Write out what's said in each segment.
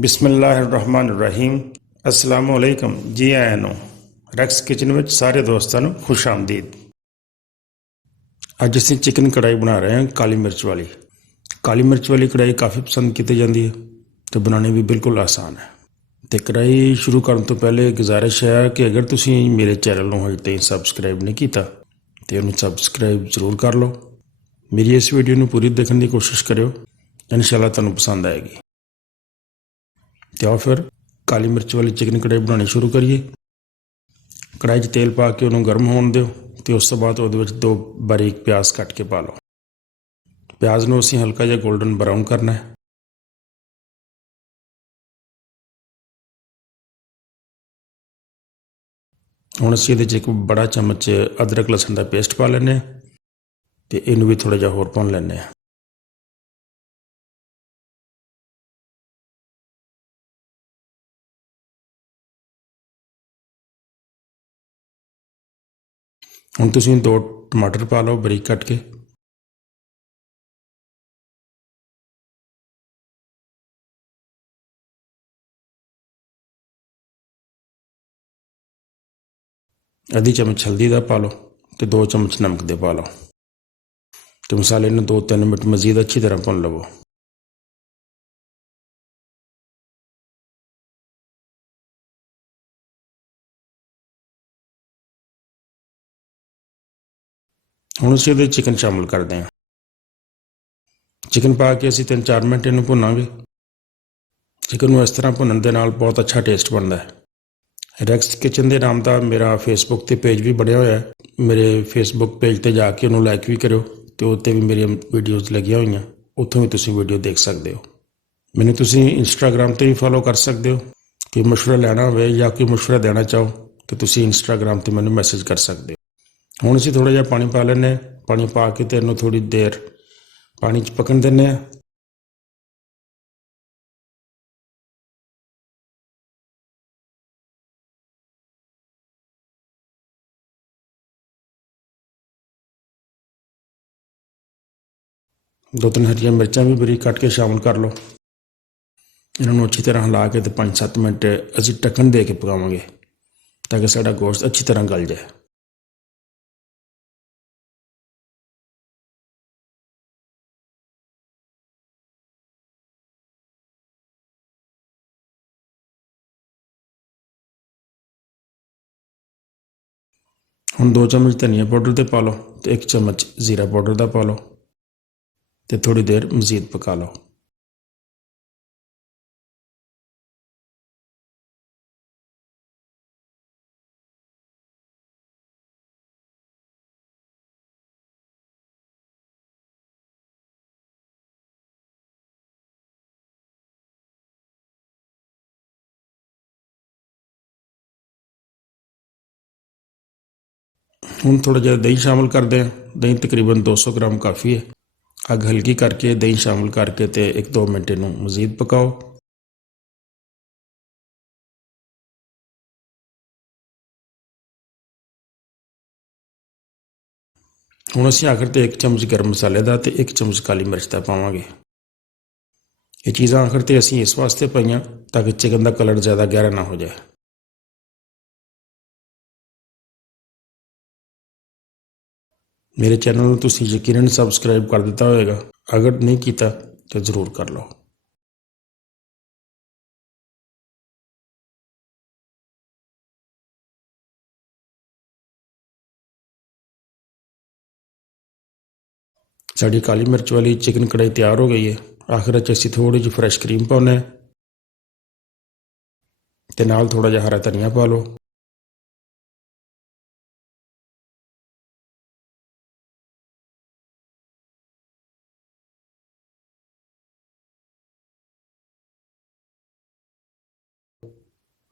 ਬਿਸਮਿਲ੍ਲਾਹਿਰਰਹਿਮਾਨਿਰਰਹੀਮ। अस्सलामु अलैकुम जी आया ਨੂੰ ਰੈਕਸ ਕਿਚਨ ਵਿੱਚ ਸਾਰੇ ਦੋਸਤਾਂ ਨੂੰ ਖੁਸ਼ ਆਮਦੀਦ। ਅੱਜ ਅਸੀਂ ਚਿਕਨ ਕੜਾਈ ਬਣਾ ਰਹੇ ਹਾਂ ਕਾਲੀ ਮਿਰਚ ਵਾਲੀ। ਕਾਲੀ ਮਿਰਚ ਵਾਲੀ ਕੜਾਈ ਕਾफ़ी ਪਸੰਦ ਕੀਤੀ ਜਾਂਦੀ ਹੈ ਅਤੇ ਬਣਾਉਣੀ ਵੀ ਬਿਲਕੁਲ ਆਸਾਨ ਹੈ। ਅਤੇ ਕੜਾਈ ਸ਼ੁਰੂ ਕਰਨ ਤੋਂ ਪਹਿਲੇ ਗੁਜ਼ਾਰਿਸ਼ ਹੈ ਕਿ ਅਗਰ ਤੁਸੀਂ ਮੇਰੇ ਚੈਨਲ ਨੂੰ ਹਜੇ ਤਾਈਂ ਸਬਸਕ੍ਰਾਈਬ ਨਹੀਂ ਕੀਤਾ ਤਾਂ ਉਹਨੂੰ ਸਬਸਕ੍ਰਾਈਬ ਜ਼ਰੂਰ ਕਰ ਲਓ। ਮੇਰੀ ਇਸ ਵੀਡੀਓ ਨੂੰ ਪੂਰੀ ਦੇਖਣ ਦੀ ਕੋਸ਼ਿਸ਼ ਕਰਿਓ, ਇਨਸ਼ਾਅੱਲਾ ਤੁਹਾਨੂੰ ਪਸੰਦ ਆਏਗੀ। तो आओ फिर काली मिर्च वाली चिकन कढ़ाई बनानी शुरू करिए। कढ़ाई तेल पा के उन्होंने गर्म होने दो तो उस तो बाद वो दो बारीक प्याज कट के पा लो। प्याज को असीं हल्का जिहा गोल्डन ब्राउन करना है। हुण असीं इहदे च एक बड़ा चम्मच अदरक लहसुन का पेस्ट पा लैने तो इनू भी थोड़ा जिहा होर भुन लैने। ਹੁਣ ਤੁਸੀਂ 2 टमाटर पा लो बारीक कट के। आधी चम्मच हल्दी का पा लो तो 2 चम्मच नमक दे पा लो। तो मसाले में 2-3 मिनट मजीद अच्छी तरह भुन लवो। ਹੁਣ ਅਸੀਂ ਇਹਦੇ चिकन शामिल करते हैं। चिकन पा के ਅਸੀਂ 3-4 मिनट इनू भुनांगे। चिकन ਨੂੰ इस तरह भुनन ਦੇ ਨਾਲ बहुत अच्छा टेस्ट बनता है। रैक्स किचन के नाम का मेरा फेसबुक ते पेज भी बनया होया है। मेरे फेसबुक पेज ते जाके उन्होंने लाइक भी करो तो उत्ते भी मेरी वीडियोज़ लगिया हुई, उत्थों भी तुसीं वीडियो देख सकते हो। मैनूं तुसीं इंस्टाग्राम ते भी फॉलो कर सकते हो। कोई मशवरा लेना होवे या कोई मशवरा देना चाहो तो तुसीं इंस्टाग्राम ते मैनूं मैसेज कर सकते हो। हुण असीं थोड़ा जिहा पानी पा लैने। पानी पा के ते इहनूं थोड़ी देर पानी च पकन दिंदे आ। दो तीन हरियां मिर्चां भी बारीक कट के शामिल कर लो। इन्होंने अच्छी तरह हिला के तो 5-7 मिनट असीं ढक्कन दे के पकावांगे ताकि साडा गोश्त अच्छी तरह गल जाए। हुण 2 चम्मच धनिया पाउडर दे पा लो तो 1 चम्मच जीरा पाउडर का पा लो तो थोड़ी देर मजीद पका लो। हुण थोड़ा जिहा दही शामिल करते हैं। दही तकरीबन 200 ग्राम काफ़ी है। अग हल्की करके दही शामिल करके तो 1-2 मिनट इनू मजीद पकाओ। हुण असीं आखिर ते 1 चम्मच गर्म मसाले का तो 1 चम्मच काली मिर्च का पावांगे। ये चीज़ां आखिर ते असीं इस वास्ते पाईयां ताकि चिकन का कलर ज़्यादा गहरा ना हो जाए। मेरे चैनल को तुसीं यकीनन सबसक्राइब कर दिता होएगा, अगर नहीं किया तो ज़रूर कर लो। साड़ी काली मिर्च वाली चिकन कढ़ाई तैयार हो गई है। आखिर असीं थोड़ी जी फ्रैश क्रीम पाउने ते नाल थोड़ा जिहा हरा धनिया पा लो।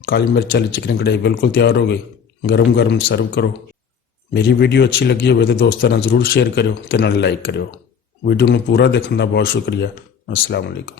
काली मिर्च वाली चिकन कढ़ाई बिल्कुल तैयार हो गई। गरम गरम सर्व करो। मेरी वीडियो अच्छी लगी हो तो दोस्तों नाल जरूर शेयर करो तो नाल लाइक करो। वीडियो में पूरा देखने का बहुत शुक्रिया। अस्सलाम वालेकुम।